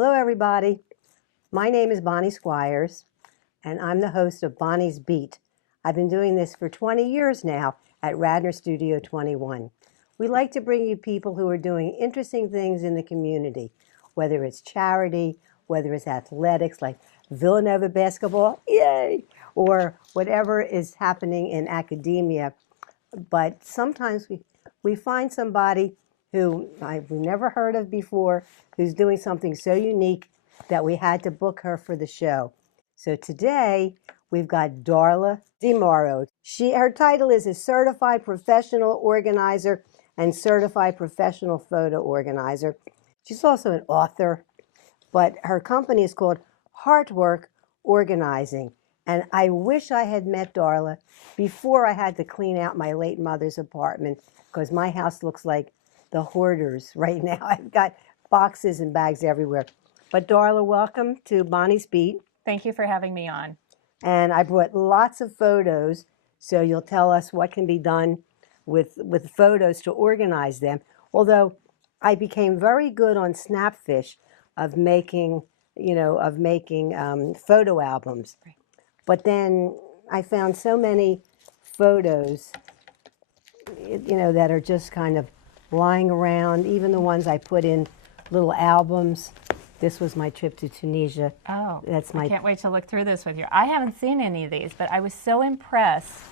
Hello, everybody. My name is Bonnie Squires, and I'm the host of Bonnie's Beat. I've been doing this for 20 years now at Radnor Studio 21. We like to bring you people who are doing interesting things in the community, whether it's charity, whether it's athletics like Villanova basketball, yay, or whatever is happening in academia. But sometimes we find somebody who I've never heard of before, who's doing something so unique that we had to book her for the show. So today we've got Darla DeMorrow. Her title is a Certified Professional Organizer and Certified Professional Photo Organizer. She's also an author, but her company is called Heartwork Organizing. And I wish I had met Darla before I had to clean out my late mother's apartment, because my house looks like the hoarders right now. I've got boxes and bags everywhere. But Darla, welcome to Bonnie's Beat. Thank you for having me on. And I brought lots of photos, so you'll tell us what can be done with photos to organize them. Although I became very good on Snapfish of making photo albums. Right. But then I found so many photos, that are just kind of lying around, even the ones I put in little albums. This was my trip to Tunisia. Oh, I can't wait to look through this with you. I haven't seen any of these, but I was so impressed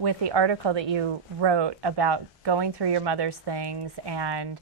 with the article that you wrote about going through your mother's things and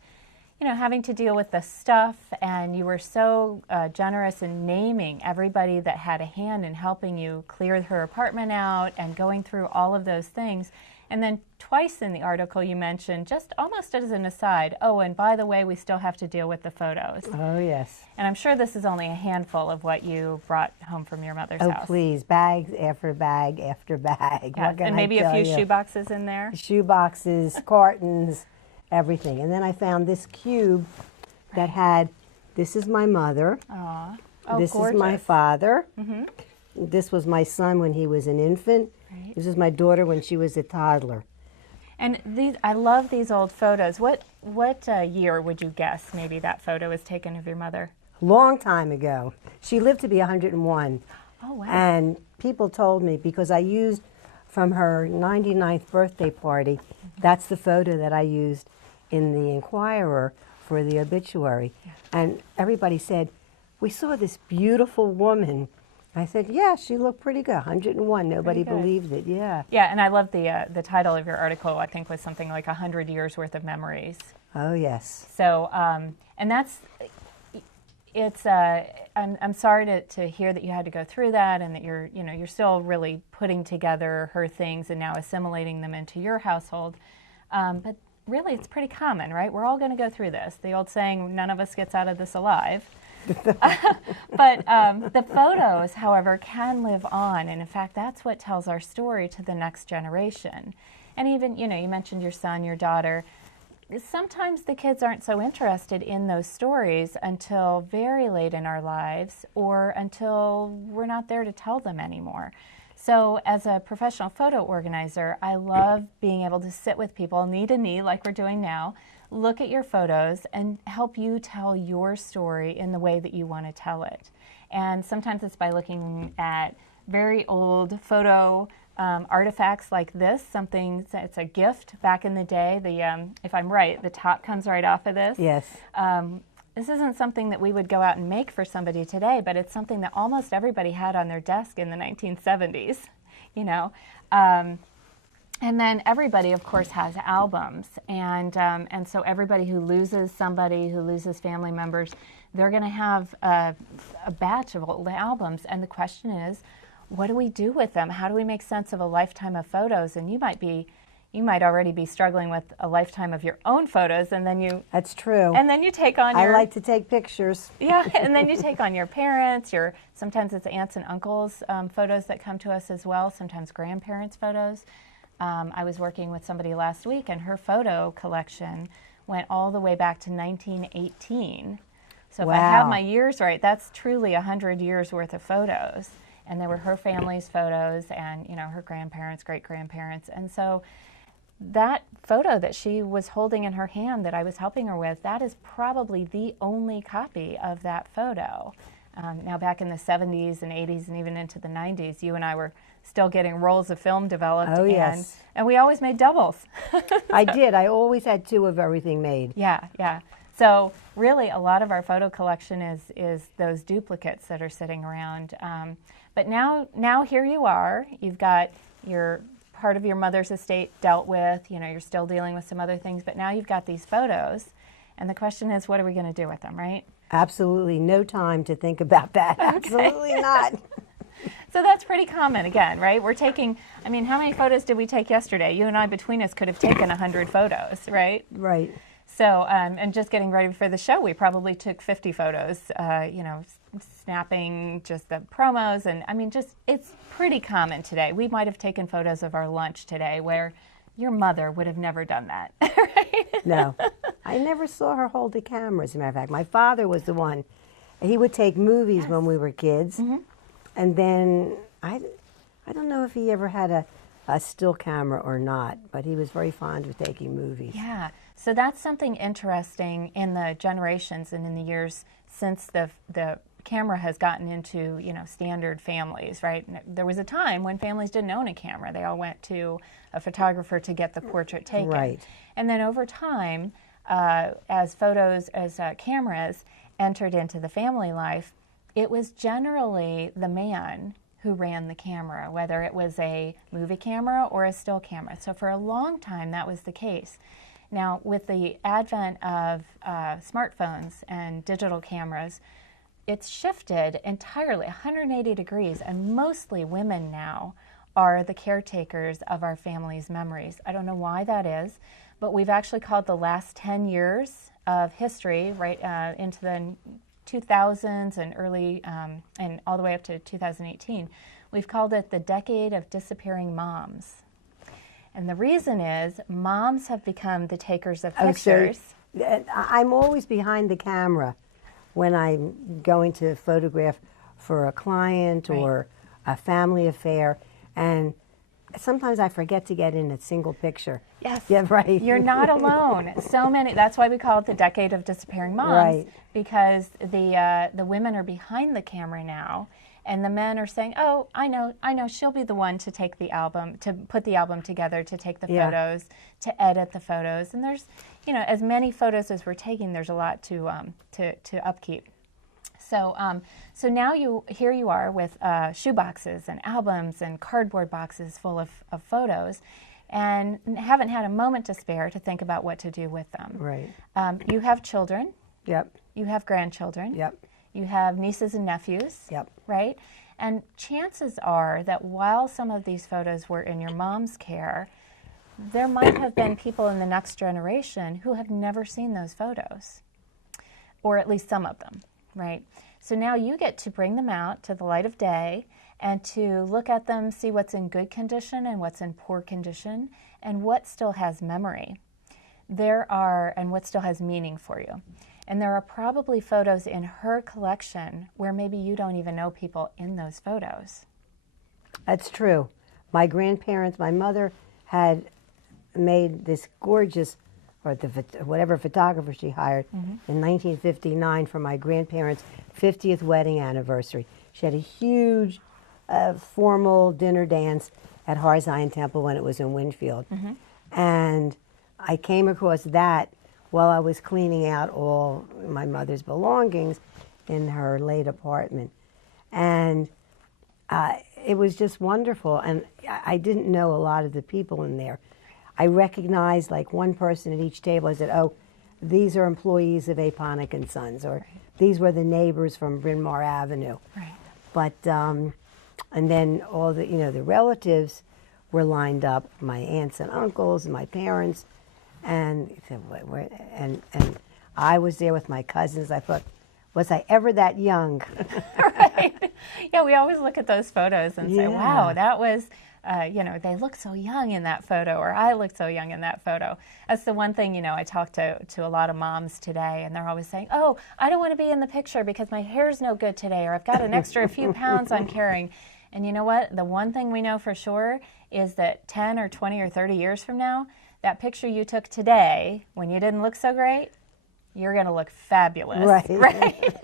having to deal with the stuff, and you were so generous in naming everybody that had a hand in helping you clear her apartment out and going through all of those things. And then twice in the article you mentioned, just almost as an aside, oh, and by the way, we still have to deal with the photos. Oh, yes. And I'm sure this is only a handful of what you brought home from your mother's house. Oh, please, bags after bag after bag. Yes, and maybe a few shoe boxes in there. Shoe boxes, cartons, everything. And then I found this cube that had, this is my mother. Aww. Oh, this gorgeous. is my father. Mm-hmm. This was my son when he was an infant. Right. This is my daughter when she was a toddler. And I love these old photos. What year would you guess maybe that photo was taken of your mother? Long time ago. She lived to be 101. Oh, wow. And people told me, because I used from her 99th birthday party, that's the photo that I used in the Inquirer for the obituary. Yeah. And everybody said, we saw this beautiful woman. I said, yeah, she looked pretty good, 101. Nobody believed it, yeah. Yeah, and I love the title of your article, I think was something like 100 years worth of memories. Oh, yes. So, and I'm sorry to hear that you had to go through that, and that you're still really putting together her things and now assimilating them into your household. But really, it's pretty common, right? We're all going to go through this. The old saying, none of us gets out of this alive. But the photos, however, can live on, and in fact, that's what tells our story to the next generation. And even, you mentioned your son, your daughter. Sometimes the kids aren't so interested in those stories until very late in our lives, or until we're not there to tell them anymore. So as a professional photo organizer, I love being able to sit with people knee to knee like we're doing now, look at your photos and help you tell your story in the way that you want to tell it. And sometimes it's by looking at very old photo artifacts like this, it's a gift back in the day. If I'm right, the top comes right off of this. Yes. This isn't something that we would go out and make for somebody today, but it's something that almost everybody had on their desk in the 1970s, And then everybody, of course, has albums, and so everybody who loses somebody, who loses family members, they're going to have a batch of old albums, and the question is, what do we do with them? How do we make sense of a lifetime of photos? And you might already be struggling with a lifetime of your own photos, and then That's true. And then you take on I like to take pictures. Yeah, and then you take on your parents, sometimes it's aunts and uncles photos that come to us as well, sometimes grandparents' photos. I was working with somebody last week, and her photo collection went all the way back to 1918. So if I have my years right, that's truly 100 years worth of photos. And they were her family's photos and, her grandparents, great-grandparents. And so that photo that she was holding in her hand that I was helping her with, that is probably the only copy of that photo. Now, back in the 70s and 80s and even into the 90s, you and I were still getting rolls of film developed. Oh, yes. And we always made doubles. I did. I always had 2 of everything made. Yeah, yeah. So really, a lot of our photo collection is those duplicates that are sitting around. But now here you are. You've got your part of your mother's estate dealt with. You know, you're still dealing with some other things, but now you've got these photos. And the question is, what are we going to do with them, right? Absolutely no time to think about that. Okay. Absolutely not. So that's pretty common again, right? We're taking, I mean, how many photos did we take yesterday? You and I between us could have taken 100 photos, right? Right. So, and just getting ready for the show, we probably took 50 photos, you know, snapping just the promos. And I mean, just, it's pretty common today. We might have taken photos of our lunch today where your mother would have never done that, right? No. I never saw her hold a camera, as a matter of fact. My father was the one. He would take movies when we were kids. Mm-hmm. And then, I don't know if he ever had a still camera or not, but he was very fond of taking movies. Yeah. So that's something interesting in the generations and in the years since the camera has gotten into, you know, standard families, right? There was a time when families didn't own a camera. They all went to a photographer to get the portrait taken. Right. And then over time, as cameras entered into the family life, it was generally the man who ran the camera, whether it was a movie camera or a still camera. So for a long time, that was the case. Now, with the advent of smartphones and digital cameras, it's shifted entirely 180 degrees, and mostly women now are the caretakers of our family's memories. I don't know why that is, but we've actually called the last 10 years of history, right into the 2000s and early, and all the way up to 2018, we've called it the decade of disappearing moms. And the reason is moms have become the takers of pictures. So, I'm always behind the camera when I'm going to photograph for a client or a family affair, and sometimes I forget to get in a single picture. Yes. Yeah, right. You're not alone. So many. That's why we call it the decade of disappearing moms. Right. Because the women are behind the camera now, and the men are saying, "Oh, I know, she'll be the one to take the album, to put the album together, to take the photos, to edit the photos." And there's, you know, as many photos as we're taking, there's a lot to upkeep. So, so now here you are with shoe boxes and albums and cardboard boxes full of photos, and haven't had a moment to spare to think about what to do with them. Right. You have children. Yep. You have grandchildren. Yep. You have nieces and nephews. Yep. Right? And chances are that while some of these photos were in your mom's care, there might have been people in the next generation who have never seen those photos, or at least some of them, right? So now you get to bring them out to the light of day and to look at them, see what's in good condition and what's in poor condition, and what still has memory. And what still has meaning for you. And there are probably photos in her collection where maybe you don't even know people in those photos. That's true. My grandparents, my mother had made this gorgeous, or whatever photographer she hired, in 1959 for my grandparents' 50th wedding anniversary. She had a huge formal dinner dance at Harzion Temple when it was in Winfield. And I came across that while I was cleaning out all my mother's belongings in her late apartment. And it was just wonderful. And I didn't know a lot of the people in there. I recognized like one person at each table. I said, "Oh, these are employees of Aponic and Sons," or "These were the neighbors from Bryn Mawr Avenue." Right. But, and then all the, the relatives were lined up, my aunts and uncles and my parents. And I was there with my cousins. I thought, was I ever that young? Right. Yeah, we always look at those photos and say, wow, that was, they look so young in that photo, or I look so young in that photo. That's the one thing, I talk to a lot of moms today, and they're always saying, "Oh, I don't want to be in the picture because my hair's no good today, or I've got an extra few pounds I'm carrying." And you know what? The one thing we know for sure is that 10 or 20 or 30 years from now, that picture you took today when you didn't look so great, you're going to look fabulous. Right. Right.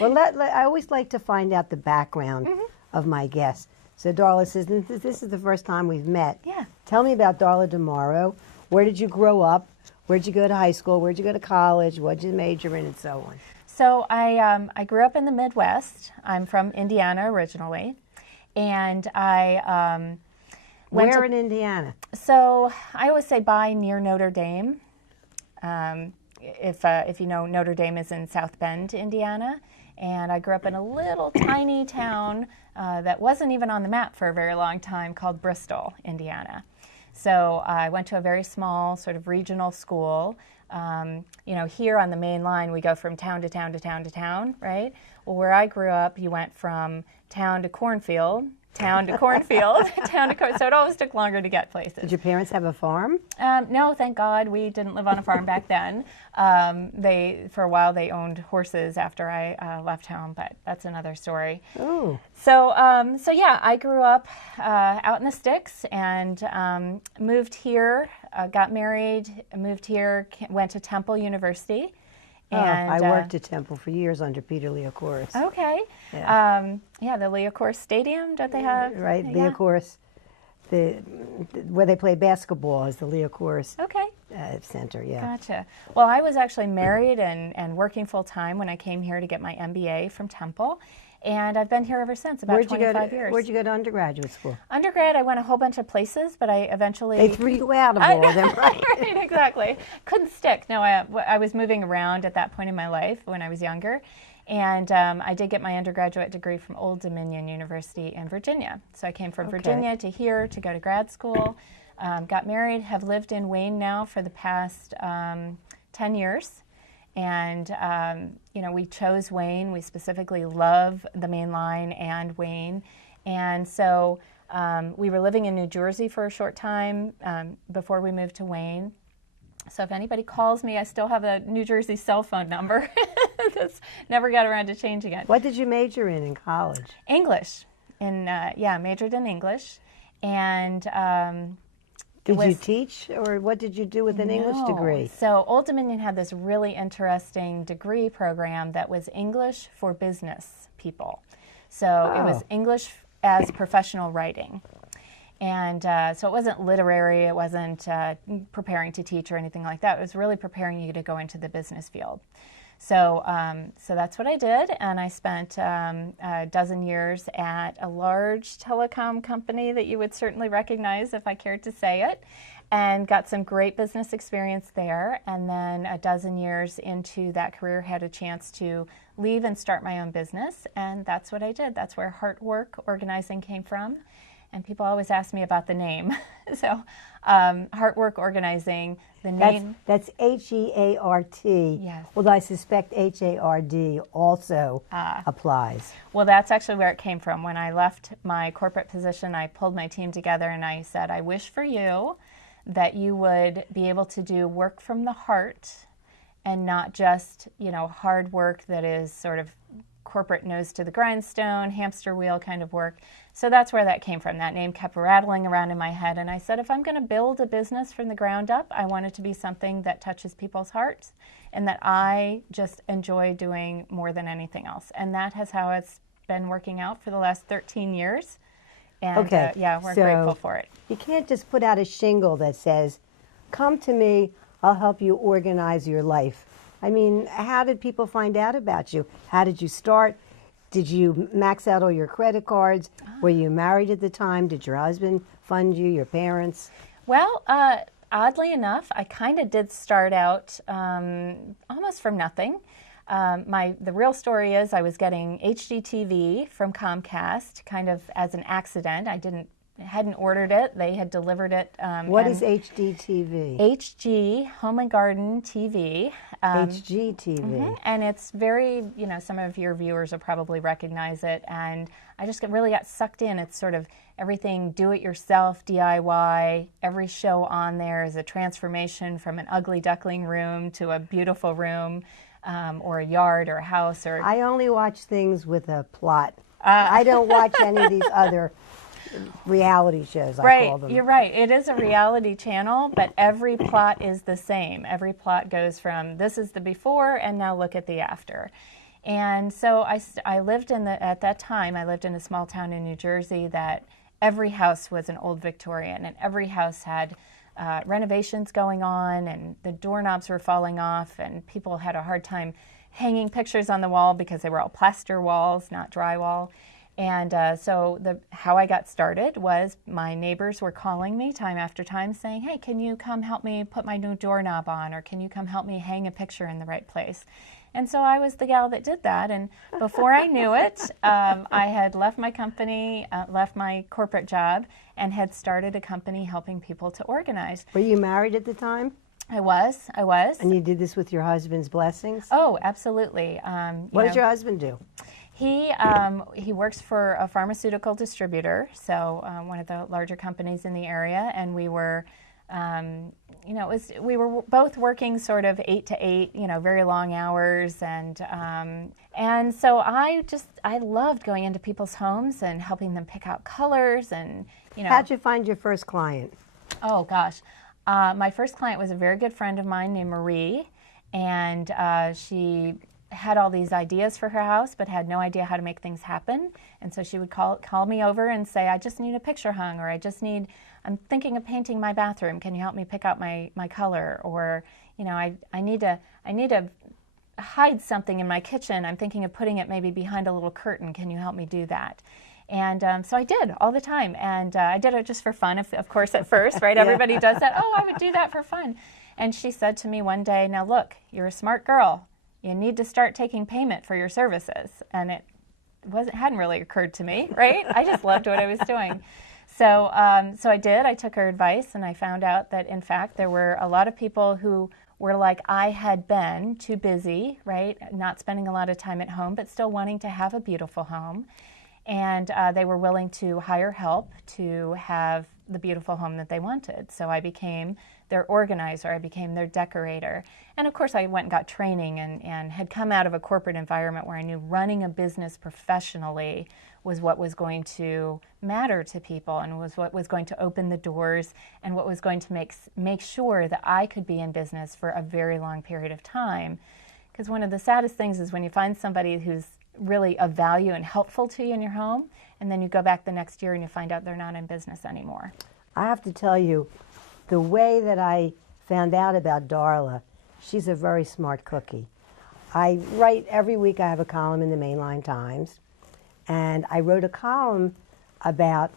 Well, I always like to find out the background of my guests. So Darla says, this is the first time we've met. Yeah. Tell me about Darla DeMorrow. Where did you grow up? Where'd you go to high school? Where'd you go to college? What'd you major in, and so on? So I grew up in the Midwest. I'm from Indiana originally. And I went Where in Indiana? So I always say by near Notre Dame. If you know, Notre Dame is in South Bend, Indiana. And I grew up in a little tiny town that wasn't even on the map for a very long time called Bristol, Indiana. So I went to a very small sort of regional school. Here on the main line, we go from town to town to town to town, right? Well, where I grew up, you went from town to cornfield, town to cornfield, town to cornfield. So it always took longer to get places. Did your parents have a farm? No, thank God. We didn't live on a farm back then. For a while, they owned horses after I left home, but that's another story. Oh. So yeah, I grew up out in the sticks and moved here, got married, moved here, went to Temple University. And, I worked at Temple for years under Peter Leocourse. Okay. Yeah. The Leocourse Stadium, don't they have? Right, Yeah. Leocourse. Where they play basketball is the Leocourse Okay. Center, yeah. Gotcha. Well, I was actually married and working full time when I came here to get my MBA from Temple. And I've been here ever since, about 25 years. Where'd you go to undergraduate school? Undergrad, I went a whole bunch of places, but I eventually... They threw you out of all of them, right? Right, exactly. Couldn't stick. No, I was moving around at that point in my life when I was younger. And I did get my undergraduate degree from Old Dominion University in Virginia. So I came from Virginia to here to go to grad school, got married, have lived in Wayne now for the past 10 years. And, we chose Wayne. We specifically love the main line and Wayne. And so we were living in New Jersey for a short time before we moved to Wayne. So if anybody calls me, I still have a New Jersey cell phone number. That's never got around to changing it. What did you major in college? English. Majored in English. And did you teach, or what did you do with an English degree? So Old Dominion had this really interesting degree program that was English for business people. So it was English as professional writing. And so it wasn't literary, it wasn't preparing to teach or anything like that. It was really preparing you to go into the business field. So that's what I did, and I spent a dozen years at a large telecom company that you would certainly recognize if I cared to say it, and got some great business experience there. And then a dozen years into that career, had a chance to leave and start my own business, and that's what I did. That's where Heart Work Organizing came from. And people always ask me about the name. So Heart Work Organizing, the name. That's H-E-A-R-T. Yes. Well, I suspect H-A-R-D also applies. Well, that's actually where it came from. When I left my corporate position, I pulled my team together and I said, I wish for you that you would be able to do work from the heart and not just, hard work that is sort of corporate nose to the grindstone, hamster wheel kind of work. So that's where that came from. That name kept rattling around in my head. And I said, if I'm going to build a business from the ground up, I want it to be something that touches people's hearts and that I just enjoy doing more than anything else. And that is how it's been working out for the last 13 years. And we're grateful for it. You can't just put out a shingle that says, come to me, I'll help you organize your life. I mean, how did people find out about you? How did you start? Did you max out all your credit cards? Were you married at the time? Did your husband fund you, your parents? Well, oddly enough, I kind of did start out almost from nothing. The real story is I was getting HGTV from Comcast kind of as an accident. I hadn't ordered it. They had delivered it. What is HDTV? HG, Home and Garden TV. HGTV. And it's very, some of your viewers will probably recognize it. And I just really got sucked in. It's sort of everything do-it-yourself, DIY. Every show on there is a transformation from an ugly duckling room to a beautiful room, or a yard or a house. I only watch things with a plot. I don't watch any of these other reality shows, I Right, call them. you're right. It is a reality channel, but every plot is the same. Every plot goes from this is the before and now look at the after. And so I lived at that time, I lived in a small town in New Jersey that every house was an old Victorian, and every house had renovations going on, and the doorknobs were falling off, and people had a hard time hanging pictures on the wall because they were all plaster walls, not drywall. And so how I got started was my neighbors were calling me time after time saying, hey, can you come help me put my new doorknob on, or can you come help me hang a picture in the right place? And so I was the gal that did that. And before I knew it, I had left my company, left my corporate job, and had started a company helping people to organize. Were you married at the time? I was. And you did this with your husband's blessings? Oh, absolutely. What does your husband do? He works for a pharmaceutical distributor, so one of the larger companies in the area, and we were, we were both working sort of 8 to 8, very long hours, and so I loved going into people's homes and helping them pick out colors, and How'd you find your first client? Oh gosh, my first client was a very good friend of mine named Marie, and she had all these ideas for her house but had no idea how to make things happen. And so she would call me over and say, I just need a picture hung, or I'm thinking of painting my bathroom. Can you help me pick out my color? Or, I need to hide something in my kitchen. I'm thinking of putting it maybe behind a little curtain. Can you help me do that? And so I did all the time. And I did it just for fun, of course, at first, right? Yeah. Everybody does that. Oh, I would do that for fun. And she said to me one day, now look, you're a smart girl. You need to start taking payment for your services. And it hadn't really occurred to me, right? I just loved what I was doing. So I did. I took her advice, and I found out that, in fact, there were a lot of people who were like I had been, too busy, right? Not spending a lot of time at home, but still wanting to have a beautiful home. And they were willing to hire help to have the beautiful home that they wanted. So I became their organizer, I became their decorator. And of course I went and got training and had come out of a corporate environment where I knew running a business professionally was what was going to matter to people, and was what was going to open the doors, and what was going to make sure that I could be in business for a very long period of time. Because one of the saddest things is when you find somebody who's really of value and helpful to you in your home, and then you go back the next year and you find out they're not in business anymore. I have to tell you, the way that I found out about Darla, she's a very smart cookie. I write every week. I have a column in the Mainline Times, and I wrote a column about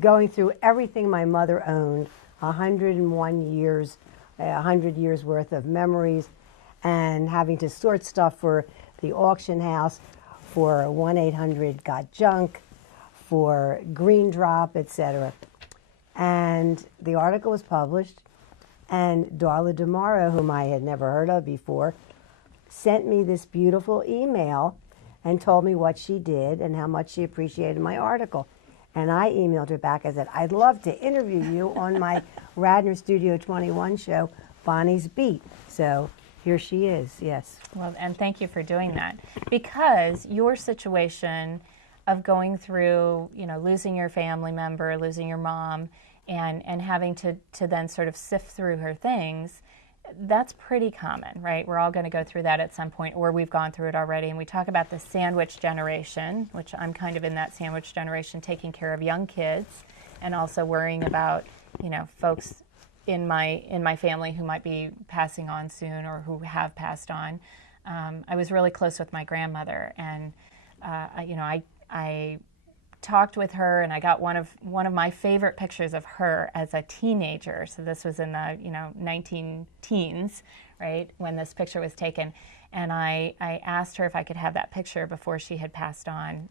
going through everything my mother owned, 101 years, 100 years worth of memories, and having to sort stuff for the auction house, for 1-800-GOT-JUNK, for Green Drop, etc. And the article was published, and Darla DeMorrow, whom I had never heard of before, sent me this beautiful email and told me what she did and how much she appreciated my article. And I emailed her back. I said, I'd love to interview you on my Radnor Studio 21 show, Bonnie's Beat. So here she is, yes. Well, and thank you for doing that. Because your situation of going through, losing your family member, losing your mom, and having to then sort of sift through her things, that's pretty common, right? We're all going to go through that at some point, or we've gone through it already. And we talk about the sandwich generation, which I'm kind of in that sandwich generation, taking care of young kids and also worrying about, folks in my family who might be passing on soon or who have passed on. I was really close with my grandmother, and I talked with her, and I got one of my favorite pictures of her as a teenager. So this was in the 19-teens, right, when this picture was taken. And I asked her if I could have that picture before she had passed on.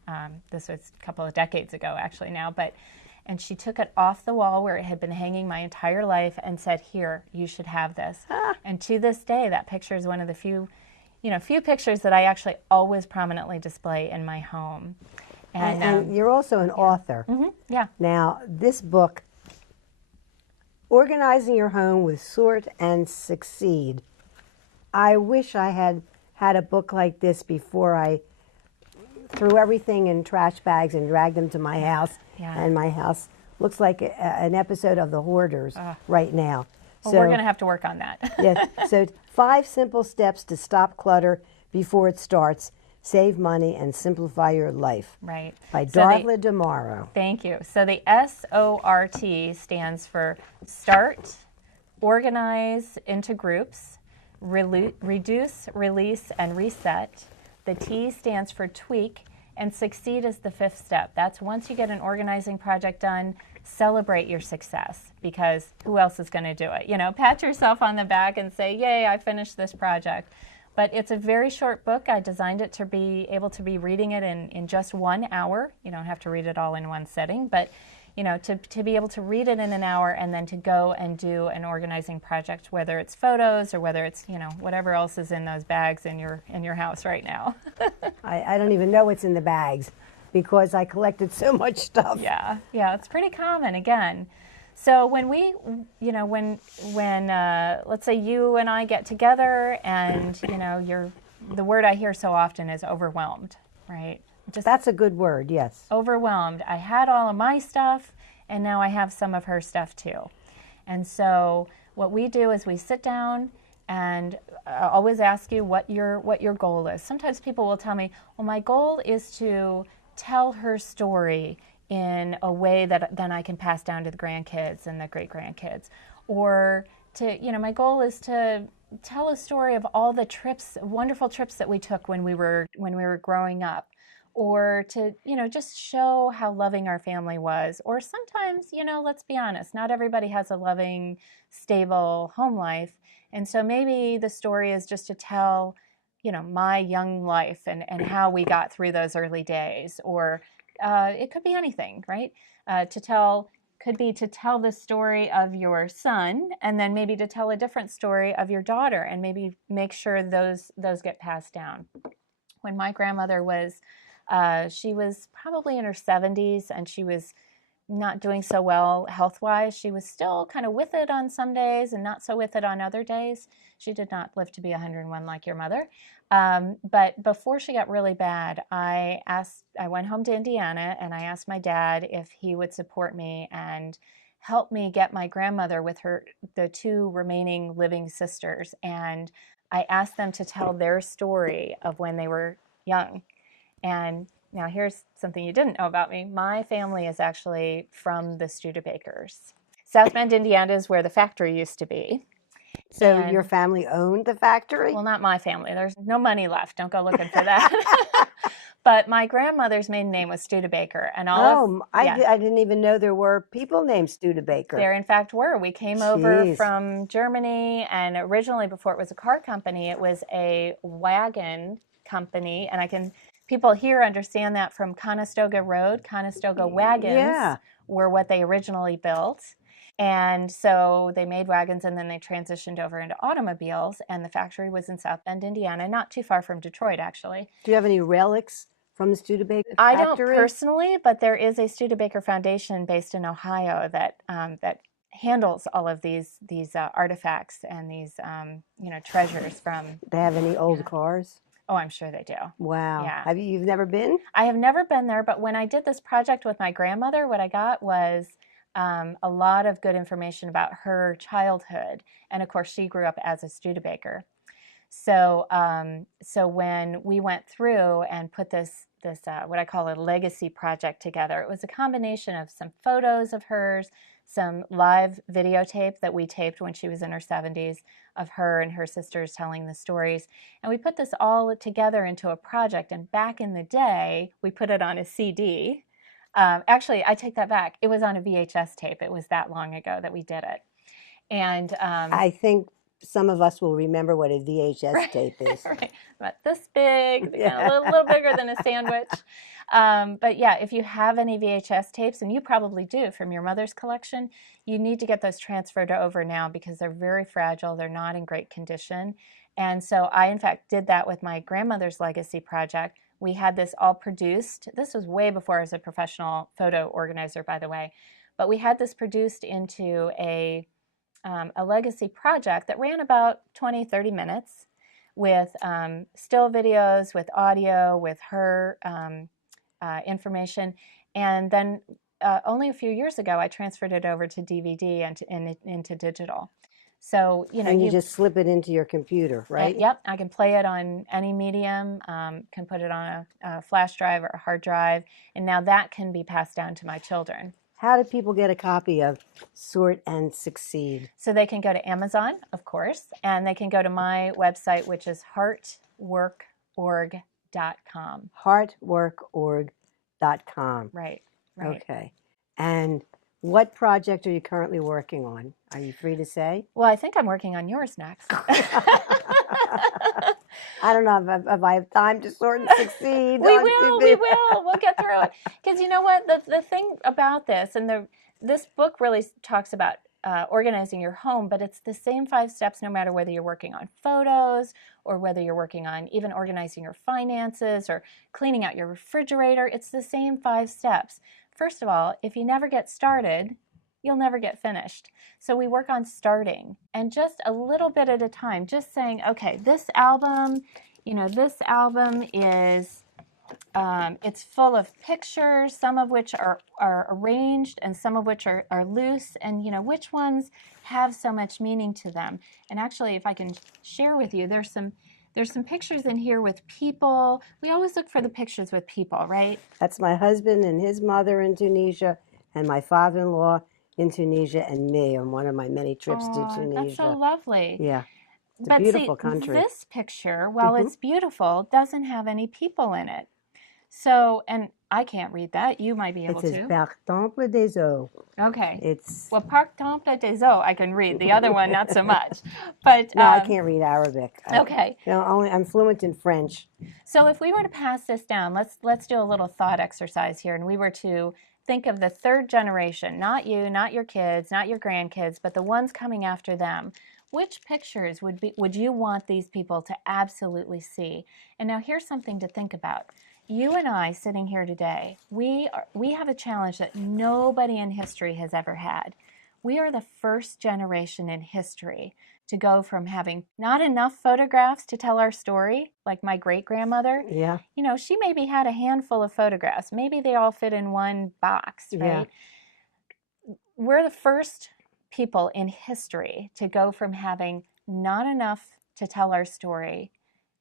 This was a couple of decades ago, actually now, and she took it off the wall where it had been hanging my entire life and said, "Here, you should have this." And to this day, that picture is one of the few pictures that I actually always prominently display in my home. And you're also an author. Mm-hmm, yeah. Now, this book, Organizing Your Home with Sort and Succeed, I wish I had a book like this before I threw everything in trash bags and dragged them to my house Yeah. And my house looks like an episode of The Hoarders right now. Well, we're going to have to work on that. Yeah. So 5 simple steps to stop clutter before it starts, save money, and simplify your life. Right. By So Darla DeMorrow. Thank you. So the SORT stands for start, organize into groups, reduce, release, and reset. The T stands for tweak, and succeed is the 5th step. That's once you get an organizing project done, celebrate your success, because who else is going to do it? You know, pat yourself on the back and say, yay, I finished this project. But it's a very short book. I designed it to be able to be reading it in just 1 hour. You don't have to read it all in one sitting, but you know, to be able to read it in an hour and then to go and do an organizing project, whether it's photos or whether it's, you know, whatever else is in those bags in your house right now. I don't even know what's in the bags because I collected so much stuff. Yeah, it's pretty common again. So when we, you know, when let's say you and I get together and, you know, the word I hear so often is overwhelmed, right? That's a good word, yes. Overwhelmed. I had all of my stuff, and now I have some of her stuff too. And so what we do is we sit down and always ask you what your goal is. Sometimes people will tell me, well, my goal is to tell her story in a way that then I can pass down to the grandkids and the great-grandkids. Or to, you know, my goal is to tell a story of all the trips, wonderful trips that we took when we were growing up. Or to, you know, just show how loving our family was. Or sometimes, you know, let's be honest, not everybody has a loving, stable home life. And so maybe the story is just to tell, you know, my young life and how we got through those early days. Or it could be anything, right? Could be to tell the story of your son, and then maybe to tell a different story of your daughter, and maybe make sure those get passed down. When my grandmother was she was probably in her 70s, and she was not doing so well health-wise. She was still kind of with it on some days and not so with it on other days. She did not live to be 101 like your mother. But before she got really bad, I went home to Indiana, and I asked my dad if he would support me and help me get my grandmother with the 2 remaining living sisters. And I asked them to tell their story of when they were young. And now here's something you didn't know about me. My family is actually from the Studebakers. South Bend, Indiana is where the factory used to be. So your family owned the factory? Well, not my family. There's no money left. Don't go looking for that. But my grandmother's maiden name was Studebaker. And I didn't even know there were people named Studebaker. There, in fact, were. We came over from Germany, and originally, before it was a car company, it was a wagon company. And people here understand that from Conestoga Road. Conestoga wagons were what they originally built. And so they made wagons, and then they transitioned over into automobiles. And the factory was in South Bend, Indiana, not too far from Detroit, actually. Do you have any relics from the Studebaker factory? I don't personally, but there is a Studebaker Foundation based in Ohio that handles all of these artifacts and these treasures from. They have any old cars? Oh, I'm sure they do. Wow. Yeah. You've never been? I have never been there, but when I did this project with my grandmother, what I got was a lot of good information about her childhood. And of course, she grew up as a Studebaker. So when we went through and put this what I call a legacy project together, it was a combination of some photos of hers, some live videotape that we taped when she was in her 70s of her and her sisters telling the stories. And we put this all together into a project. And back in the day, we put it on a CD. Actually, I take that back. It was on a VHS tape. It was that long ago that we did it. And I think some of us will remember what a VHS tape is. Right, about this big, a little bigger than a sandwich. But yeah, if you have any VHS tapes, and you probably do from your mother's collection, you need to get those transferred over now because they're very fragile. They're not in great condition. And so I, in fact, did that with my grandmother's legacy project. We had this all produced. This was way before I was a professional photo organizer, by the way. But we had this produced into a legacy project that ran about 20, 30 minutes with still videos, with audio, with her information. And then only a few years ago, I transferred it over to DVD and into digital. So, And you just slip it into your computer, right? Yep, I can play it on any medium, can put it on a flash drive or a hard drive, and now that can be passed down to my children. How do people get a copy of Sort and Succeed? So they can go to Amazon, of course, and they can go to my website, which is heartworkorg.com. Heartworkorg.com. Right. Okay. And what project are you currently working on? Are you free to say? Well, I think I'm working on yours next. I don't know if I have time to sort and succeed. We will. We'll get through it. Because you know what? The thing about this, and this book really talks about organizing your home, but it's the same 5 steps no matter whether you're working on photos or whether you're working on even organizing your finances or cleaning out your refrigerator. It's the same 5 steps. First of all, if you never get started, you'll never get finished. So we work on starting and just a little bit at a time, just saying, okay, this album is, it's full of pictures, some of which are arranged and some of which are loose, and which ones have so much meaning to them. And actually, if I can share with you, there's some pictures in here with people. We always look for the pictures with people, right? That's my husband and his mother in Tunisia, and my father-in-law in Tunisia, and me on one of my many trips to Tunisia. That's so lovely. Yeah. It's a beautiful country. This picture, while it's beautiful, doesn't have any people in it. So, and I can't read that. You might be able to. It says Parc Temple des Eaux. Okay. Well, Parc Temple des Eaux I can read. The other one, not so much. But no, I can't read Arabic. Okay. I'm fluent in French. So if we were to pass this down, let's do a little thought exercise here, and we were to think of the 3rd generation, not you, not your kids, not your grandkids, but the ones coming after them. Which pictures would you want these people to absolutely see? And now here's something to think about. You and I sitting here today, we have a challenge that nobody in history has ever had. We are the first generation in history to go from having not enough photographs to tell our story, like my great-grandmother. Yeah. She maybe had a handful of photographs. Maybe they all fit in one box, right? Yeah. We're the first people in history to go from having not enough to tell our story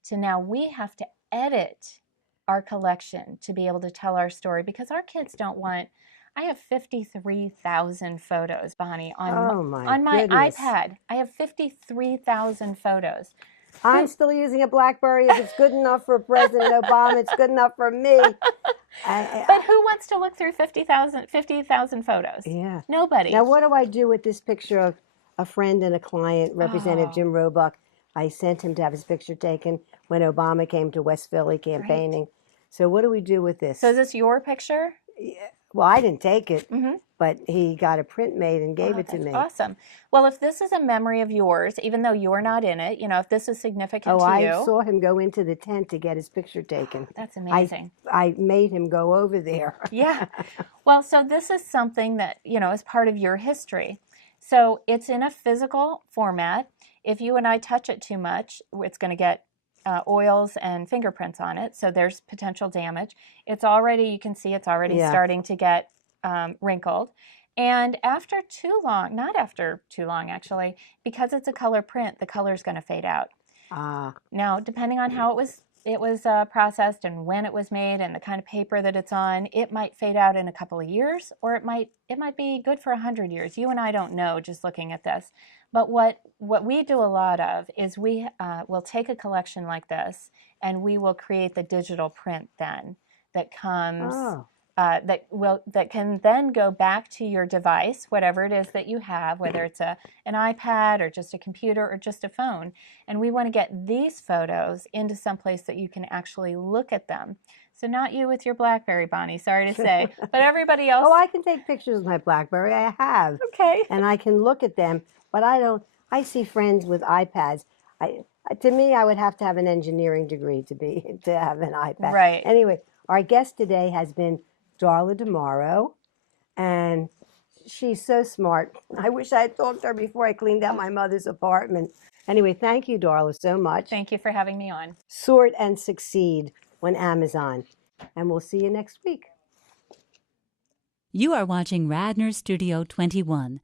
to now we have to edit our collection to be able to tell our story, because our kids don't want. I have 53,000 photos, Bonnie, on my iPad. I have 53,000 photos. I'm still using a BlackBerry. If it's good enough for President Obama, it's good enough for me. But who wants to look through 50,000 photos? Yeah. Nobody. Now, what do I do with this picture of a friend and a client, Representative Jim Roebuck? I sent him to have his picture taken when Obama came to West Philly campaigning. Right. So what do we do with this? So is this your picture? Yeah. Well, I didn't take it, but he got a print made and gave it to me. Awesome. Well, if this is a memory of yours, even though you're not in it, if this is significant to you. I saw him go into the tent to get his picture taken. That's amazing. I made him go over there. Yeah. Well, so this is something that, is part of your history. So it's in a physical format. If you and I touch it too much, it's going to get oils and fingerprints on it, so there's potential damage. You can see it's already starting to get wrinkled. And after too long, not after too long actually, because it's a color print, the color's going to fade out. Now, depending on how it was processed and when it was made and the kind of paper that it's on, it might fade out in a couple of years, or it might be good for 100 years. You and I don't know just looking at this. But what we do a lot of is we will take a collection like this and we will create the digital print then that comes that can then go back to your device, whatever it is that you have, whether it's an iPad or just a computer or just a phone. And we want to get these photos into some place that you can actually look at them. So not you with your BlackBerry, Bonnie, sorry to say, but everybody else. Oh, I can take pictures with my BlackBerry. I have. Okay. And I can look at them, but I see friends with iPads. To me, I would have to have an engineering degree to have an iPad. Right. Anyway, our guest today has been Darla DeMorrow, and she's so smart. I wish I had talked to her before I cleaned out my mother's apartment. Anyway, thank you, Darla, so much. Thank you for having me on. Sort and Succeed on Amazon, and we'll see you next week. You are watching Radnor Studio 21,